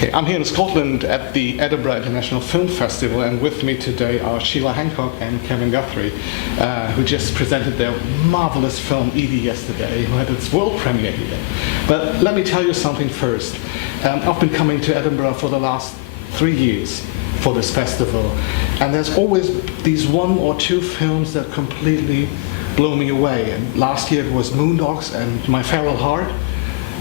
Okay, I'm here in Scotland at the Edinburgh International Film Festival, and with me today are Sheila Hancock and Kevin Guthrie, who just presented their marvelous film Edie yesterday, who had its world premiere here. But let me tell you something first. I've been coming to Edinburgh for the last 3 years for this festival, and there's always these 1 or 2 films that completely blow me away. And last year it was Moondogs and My Feral Heart.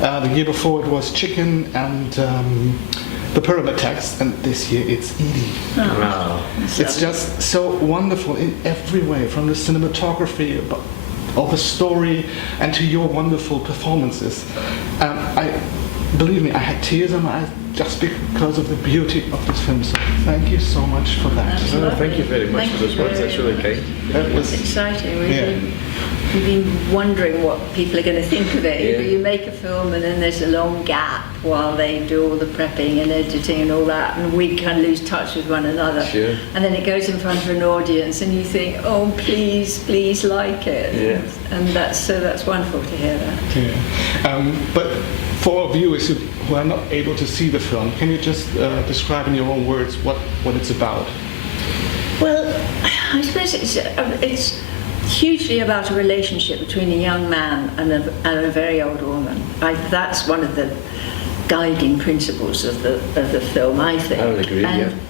The year before it was Chicken and The Pyramid Text, and this year it's Edie. Oh, wow. It's just so wonderful in every way, from the cinematography, of the story, and to your wonderful performances. Believe me, I had tears in my eyes just because of the beauty of this film. So thank you so much for that. Thank you very much for those words. That's really kind. That was exciting. We've been wondering what people are going to think of it. Yeah. You make a film and then there's a long gap while they do all the prepping and editing and all that, and we kind of lose touch with one another. Sure. And then it goes in front of an audience and you think, oh, please like it. Yeah. And that's wonderful to hear that. Yeah. But for our viewers who are not able to see the film, can you just describe in your own words what it's about? Well, I suppose it's hugely about a relationship between a young man and a very old woman. That's one of the guiding principles of the film, I think. I would agree, and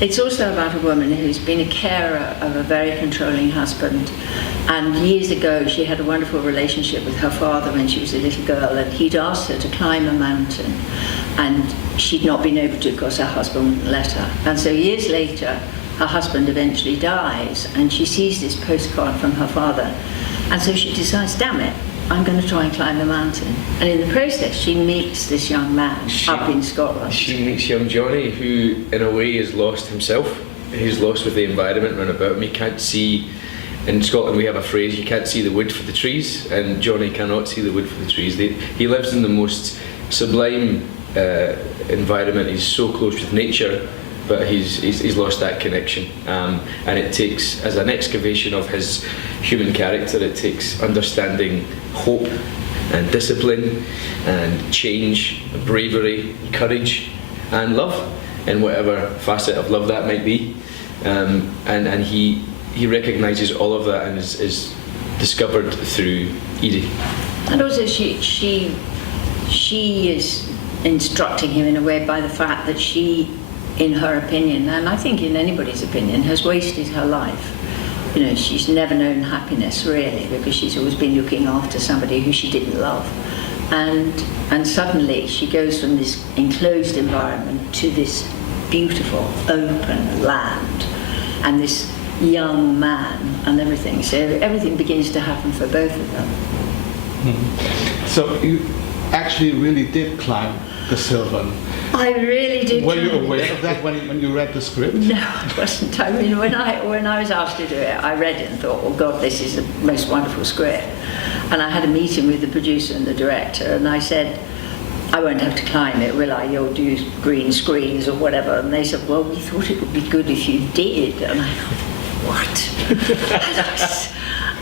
it's also about a woman who's been a carer of a very controlling husband. And years ago, she had a wonderful relationship with her father when she was a little girl, and he'd asked her to climb a mountain, and she'd not been able to because her husband wouldn't let her. And so years later, her husband eventually dies, and she sees this postcard from her father, and so she decides, damn it, I'm going to try and climb the mountain. And in the process, she meets this young man up in Scotland. She meets young Johnny, who in a way is lost himself. He's lost with the environment round about him. He can't see. In Scotland we have a phrase, you can't see the wood for the trees, and Johnny cannot see the wood for the trees. He lives in the most sublime environment. He's so close with nature, but he's lost that connection, and it takes, as an excavation of his human character, it takes understanding hope and discipline and change, bravery, courage and love, in whatever facet of love that might be, and he recognises all of that and is discovered through Edie. And also she is instructing him in a way by the fact that she, in her opinion, and I think in anybody's opinion, has wasted her life. You know, she's never known happiness really, because she's always been looking after somebody who she didn't love. And suddenly she goes from this enclosed environment to this beautiful open land and this young man and everything. So everything begins to happen for both of them. Mm-hmm. So you actually really did climb the Sylvan. I really did. Were you aware of that when you read the script? No, I wasn't. I mean, when I was asked to do it, I read it and thought, oh God, this is the most wonderful script. And I had a meeting with the producer and the director, and I said, I won't have to climb it, will I? You'll do green screens or whatever. And they said, well, we thought it would be good if you did. And I thought, what?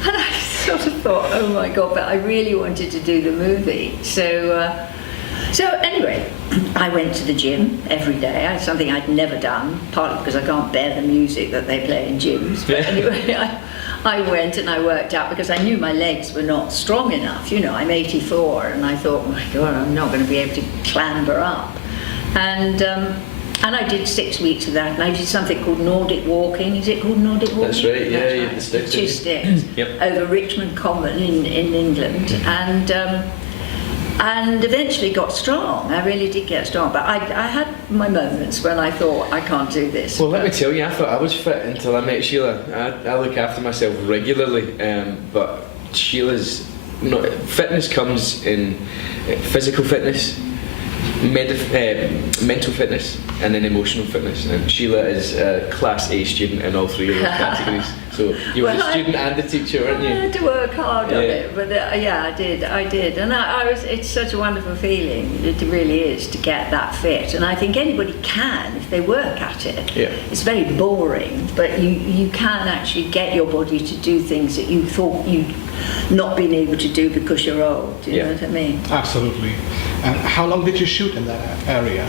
and I sort of thought, oh my God, but I really wanted to do the movie. So anyway, I went to the gym every day, something I'd never done, partly because I can't bear the music that they play in gyms. But anyway, I went and I worked out because I knew my legs were not strong enough. You know, I'm 84, and I thought, oh my God, I'm not going to be able to clamber up. And I did 6 weeks of that, and I did something called Nordic walking. Is it called Nordic walking? That's right, yeah, That's yeah, right. the sticks. 2 sticks over Richmond Common in England, and eventually got strong. I really did get strong, but I had my moments when I thought, I can't do this. Well, let me tell you, I thought I was fit until I met Sheila. I look after myself regularly, but Sheila's fitness comes in physical fitness, mental fitness, and then emotional fitness. And Sheila is a Class A student in all 3 of those categories. So you were the student and the teacher, weren't you? I had to work hard on it, but yeah, I did, and it's such a wonderful feeling. It really is, to get that fit, and I think anybody can if they work at it. Yeah. It's very boring, but you can actually get your body to do things that you thought you'd not been able to do because you're old. Do you know what I mean? Absolutely. And how long did you shoot in that area?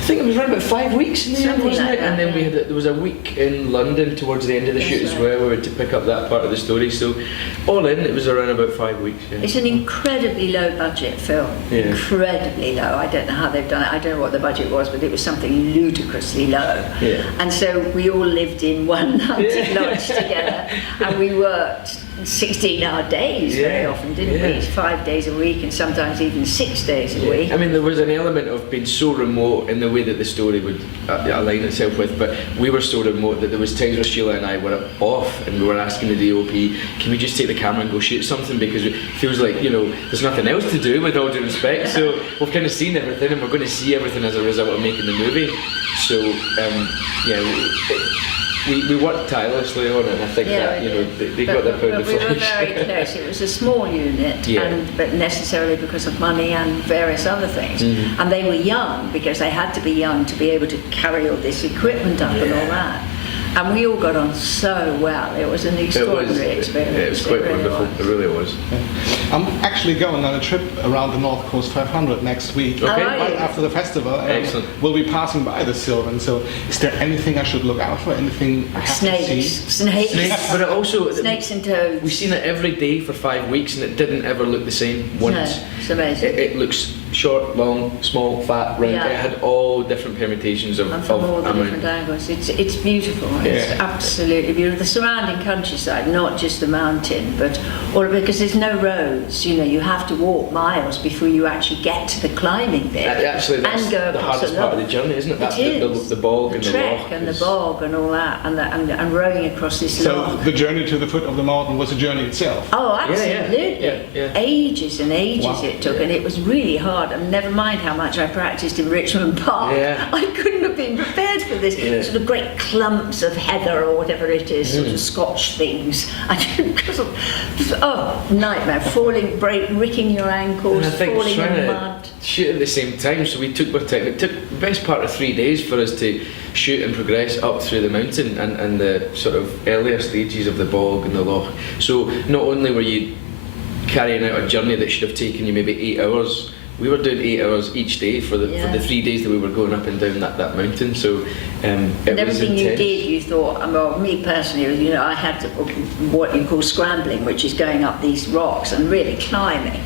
I think it was around about 5 weeks in the end, Something wasn't like it? that, And then there was a week in London towards the end of the shoot as well, where we had to pick up that part of the story. So all in, it was around about 5 weeks. Yeah. It's an incredibly low budget film. Yeah. Incredibly low. I don't know how they've done it. I don't know what the budget was, but it was something ludicrously low. Yeah. And so we all lived in one London lodge together, and we worked 16-hour days very often, didn't we? 5 days a week, and sometimes even 6 days a week. I mean, there was an element of being so remote in the way that the story would align itself with, but we were so remote that there was times where Sheila and I were off and we were asking the DOP, can we just take the camera and go shoot something, because it feels like, you know, there's nothing else to do, with all due respect. So we've kind of seen everything, and we're going to see everything as a result of making the movie. So we worked tirelessly on it, and I think that, you know, they got their pound of flesh. We were flesh. very close. It was a small unit, but necessarily because of money and various other things. And they were young, because they had to be young to be able to carry all this equipment up and all that. And we all got on so well. It was an extraordinary experience. It was quite wonderful. It really was. I'm actually going on a trip around the North Coast 500 next week. Okay. Right after the festival. Excellent. We'll be passing by the Sylvan. So, is there anything I should look out for? Anything I have to see? Snakes. But it also Snakes and toads. We've seen it every day for 5 weeks, and it didn't ever look the same once. No, it's amazing. It looks short, long, small, fat, round. Yeah. It had all different permutations of And from all the amount. different angles. It's beautiful. It's absolutely beautiful. The surrounding countryside, not just the mountain, but all of it, because there's no roads. You know, you have to walk miles before you actually get to the climbing bit. Actually, that's and go the hardest part of the journey, isn't it? That's the bog and the trek loch. and the bog and all that, and rowing across this loch. So the journey to the foot of the mountain was a journey itself. Oh, absolutely. Yeah. Ages and ages it took, and it was really hard. And never mind how much I practiced in Richmond Park. Yeah. I couldn't have been prepared for this. Yeah. Sort of great clumps of heather or whatever it is, sort of Scotch things. Nightmare. Ricking your ankles, And I think falling trying in to mud. shoot at the same time, so we took our time. It took the best part of 3 days for us to shoot and progress up through the mountain and the sort of earlier stages of the bog and the loch. So not only were you carrying out a journey that should have taken you maybe 8 hours, we were doing 8 hours each day for the 3 days that we were going up and down that mountain. So it And was everything intense. you did, you thought, well, me personally, you know, I had to, what you call scrambling, which is going up these rocks and really climbing.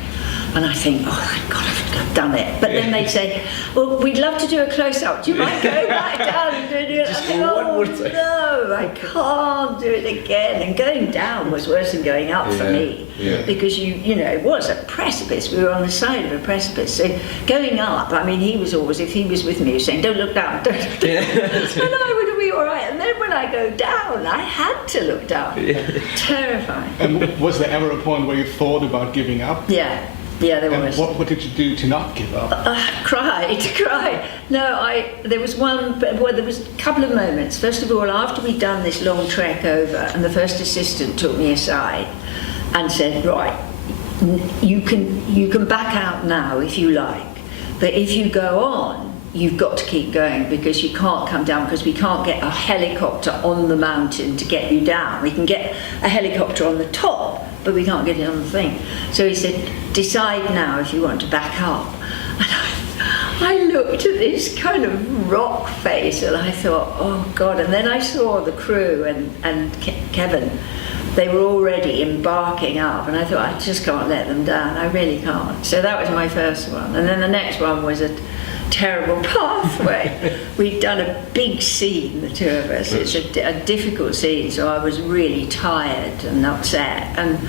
And I think, oh, thank God, I've done it. But then they'd say, well, we'd love to do a close-up. Do you mind going back down and doing it? Just I think, one more time. No, I can't do it again. And going down was worse than going up for me. Yeah. Because you know, it was a precipice. We were on the side of a precipice. So going up, I mean, he was always, if he was with me, he was saying, don't look down, don't look down. And I would be all right. And then when I go down, I had to look down. Terrifying. And was there ever a point where you thought about giving up? Yeah, there And was. what did you do to not give up? Cry. No, there was there was a couple of moments. First of all, after we'd done this long trek over, and the first assistant took me aside and said, right, you can back out now if you like, but if you go on, you've got to keep going, because you can't come down, because we can't get a helicopter on the mountain to get you down. We can get a helicopter on the top, but we can't get it on the thing. So he said, decide now if you want to back up. And I looked at this kind of rock face and I thought, oh God. And then I saw the crew and Kevin. They were already embarking up, and I thought, I just can't let them down. I really can't. So that was my first one. And then the next one was a terrible pathway. We'd done a big scene, the two of us. It's a difficult scene, so I was really tired and upset. And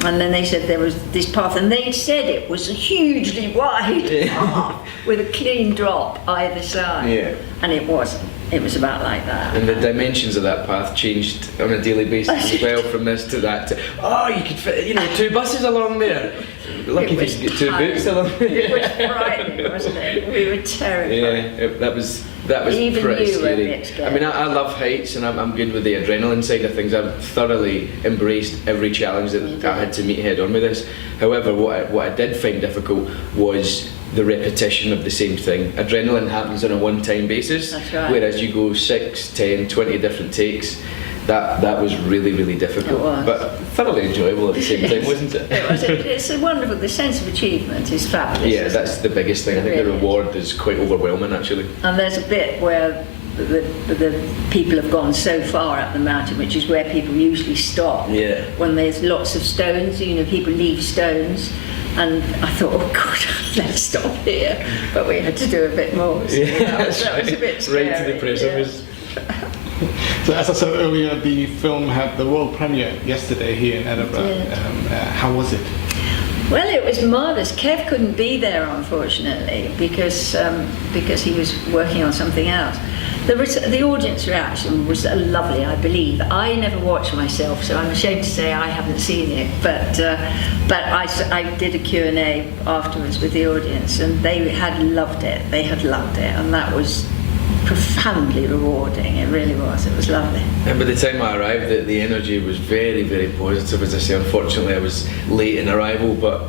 then they said there was this path, and they said it was a hugely wide path with a clean drop either side. Yeah. And it wasn't. It was about like that. And the dimensions of that path changed on a daily basis as well, from this to that to, you could fit, 2 buses along there. Lucky if you could get 2 boots along there. It was frightening, wasn't it? We were terrified. Yeah, that was Even pretty you were a scary. bit scared. I mean, I love heights, and I'm good with the adrenaline side of things. I've thoroughly embraced every challenge that I had to meet head on with this. However, what I did find difficult was the repetition of the same thing. Adrenaline happens on a one-time basis, That's right. whereas you go 6, 10, 20 different takes. that was really, really difficult. It was. But thoroughly enjoyable at the same time, wasn't it? It's a wonderful, the sense of achievement is fabulous. Yeah, that's the biggest thing. I think the reward is quite overwhelming, actually. And there's a bit where the people have gone so far up the mountain, which is where people usually stop. Yeah. When there's lots of stones, people leave stones. And I thought, oh God, let's stop here. But we had to do a bit more. So that was a bit scary. Right to the precipice. So as I said earlier, the film had the world premiere yesterday here in Edinburgh. How was it? Well, it was marvellous. Kev couldn't be there, unfortunately, because he was working on something else. The audience reaction was lovely, I believe. I never watched myself, so I'm ashamed to say I haven't seen it. But I did a Q&A afterwards with the audience, and they had loved it. They had loved it, and that was profoundly rewarding. It really was. It was lovely. And by the time I arrived, the energy was very, very positive. As I say, unfortunately I was late in arrival, but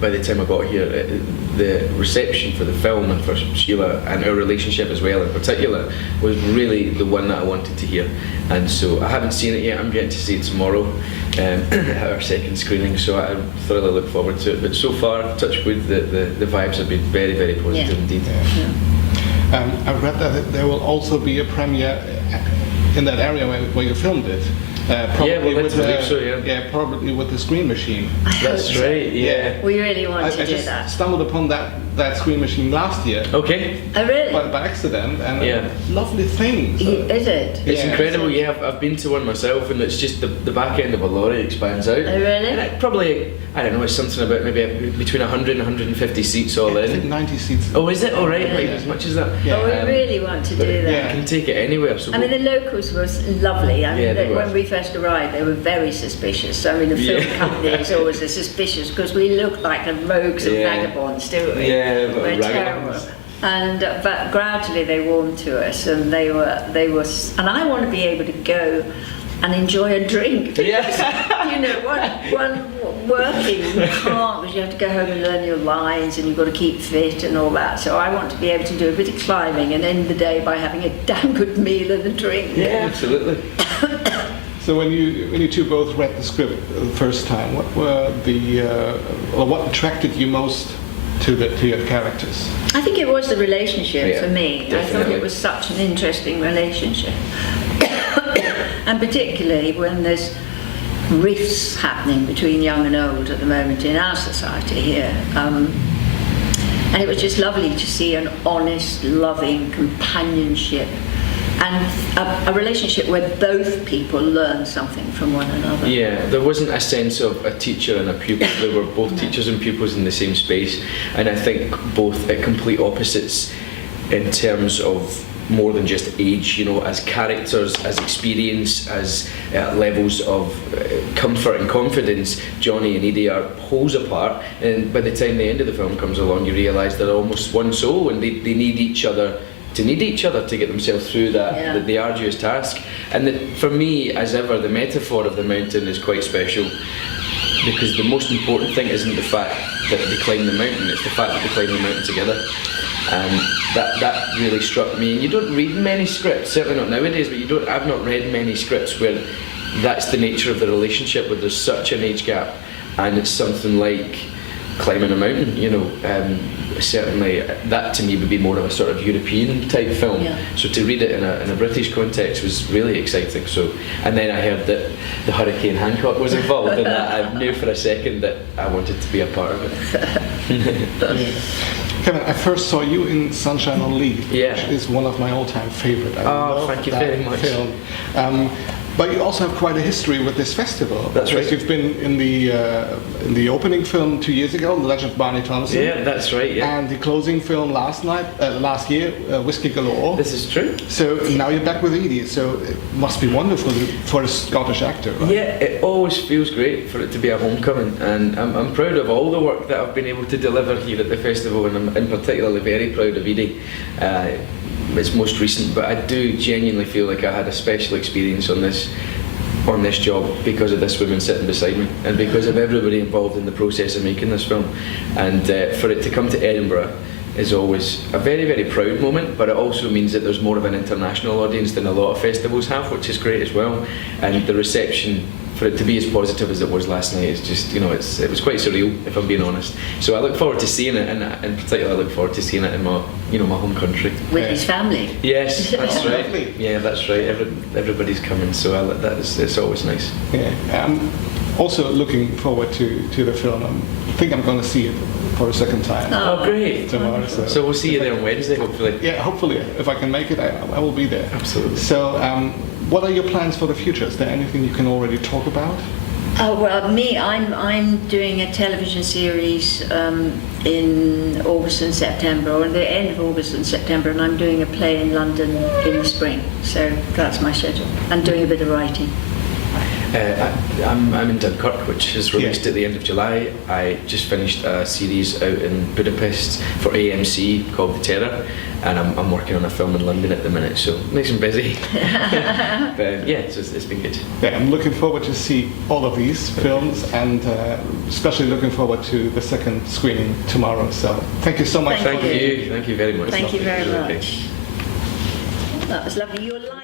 by the time I got here, the reception for the film and for Sheila and our relationship as well in particular was really the one that I wanted to hear. And so I haven't seen it yet. I'm getting to see it tomorrow at our second screening, so I thoroughly look forward to it. But so far, touch wood, the vibes have been very, very positive indeed. Yeah. I read that there will also be a premiere in that area where you filmed it. Probably probably with the Screen Machine. That's right. Yeah. We really want to I do just that. stumbled upon that Screen Machine last year. Okay. Oh really? By accident, and lovely things. Is it? It's incredible. Yeah, I've been to one myself, and it's just the back end of a lorry expands out. Oh really? And it probably, I don't know, it's something about maybe between 100 and 150 seats all I in. think 90 seats. Oh, is it? All right, like as much as that. Yeah. Oh, we really want to do that. You can take it anywhere. So I mean, the locals was lovely. I mean, they were. when we first arrived, they were very suspicious. I mean, the film companies always are suspicious because we look like the rogues and vagabonds, don't we? Yeah, we're terrible. And but gradually they warmed to us, and they were. And I want to be able to go and enjoy a drink. Because, one working you can't, because you have to go home and learn your lines, and you've got to keep fit and all that. So I want to be able to do a bit of climbing and end the day by having a damn good meal and a drink. Yeah, absolutely. So when you two both read the script the first time, what were what attracted you most to your characters? I think it was the relationship for me. Definitely. I thought it was such an interesting relationship. And particularly when there's rifts happening between young and old at the moment in our society here. And it was just lovely to see an honest, loving companionship and a relationship where both people learn something from one another. Yeah, there wasn't a sense of a teacher and a pupil. They were both teachers and pupils in the same space, and I think both at complete opposites in terms of more than just age, as characters, as experience, as levels of comfort and confidence. Johnny and Edie are poles apart, and by the time the end of the film comes along, you realise they're almost one soul, and they need each other to get themselves through that the arduous task. And for me, as ever, the metaphor of the mountain is quite special, because the most important thing isn't the fact that they climb the mountain, it's the fact that they climb the mountain together. And that really struck me. And you don't read many scripts, certainly not nowadays, but I've not read many scripts where that's the nature of the relationship, where there's such an age gap and it's something like climbing a mountain, certainly that to me would be more of a sort of European type film. So to read it in a British context was really exciting. So, and then I heard that the Hurricane Hancock was involved, and I knew for a second that I wanted to be a part of it. Kevin, I first saw you in Sunshine on Leith, which is one of my all-time favorite. I love thank you that very much. Film. But you also have quite a history with this festival. That's right. You've been in the opening film 2 years ago, The Legend of Barney Thompson. Yeah, that's right. Yeah. And the closing film last year, Whiskey Galore. This is true. So now you're back with Edie. So it must be wonderful for a Scottish actor, right? Yeah, it always feels great for it to be a homecoming, and I'm proud of all the work that I've been able to deliver here at the festival, and I'm in particularly very proud of Edie. It's most recent, but I do genuinely feel like I had a special experience on this job because of this woman sitting beside me, and because of everybody involved in the process of making this film. And for it to come to Edinburgh, is always a very, very proud moment, but it also means that there's more of an international audience than a lot of festivals have, which is great as well. And the reception, for it to be as positive as it was last night, is just, you know, it was quite surreal, if I'm being honest. So I look forward to seeing it, and in particular I look forward to seeing it in my, you know, my home country. With his family. Yes, that's right. Lovely. Yeah, that's right. Everybody's coming, so it's always nice. Yeah. Also looking forward to the film. I think I'm going to see it for a second time Oh, great. tomorrow. So we'll see you there on Wednesday, hopefully. Yeah, hopefully, if I can make it, I will be there. Absolutely. So, what are your plans for the future? Is there anything you can already talk about? Oh, well, I'm doing a television series in August and September, or at the end of August and September, and I'm doing a play in London in the spring. So that's my schedule. And doing a bit of writing. I'm in Dunkirk, which is released at the end of July. I just finished a series out in Budapest for AMC called The Terror, and I'm working on a film in London at the minute, so nice and busy. But yeah, it's been good. Yeah, I'm looking forward to see all of these films, and especially looking forward to the second screening tomorrow. So thank you so much. Thank Thank you very much. Thank you very Okay. much. That was lovely. You're live.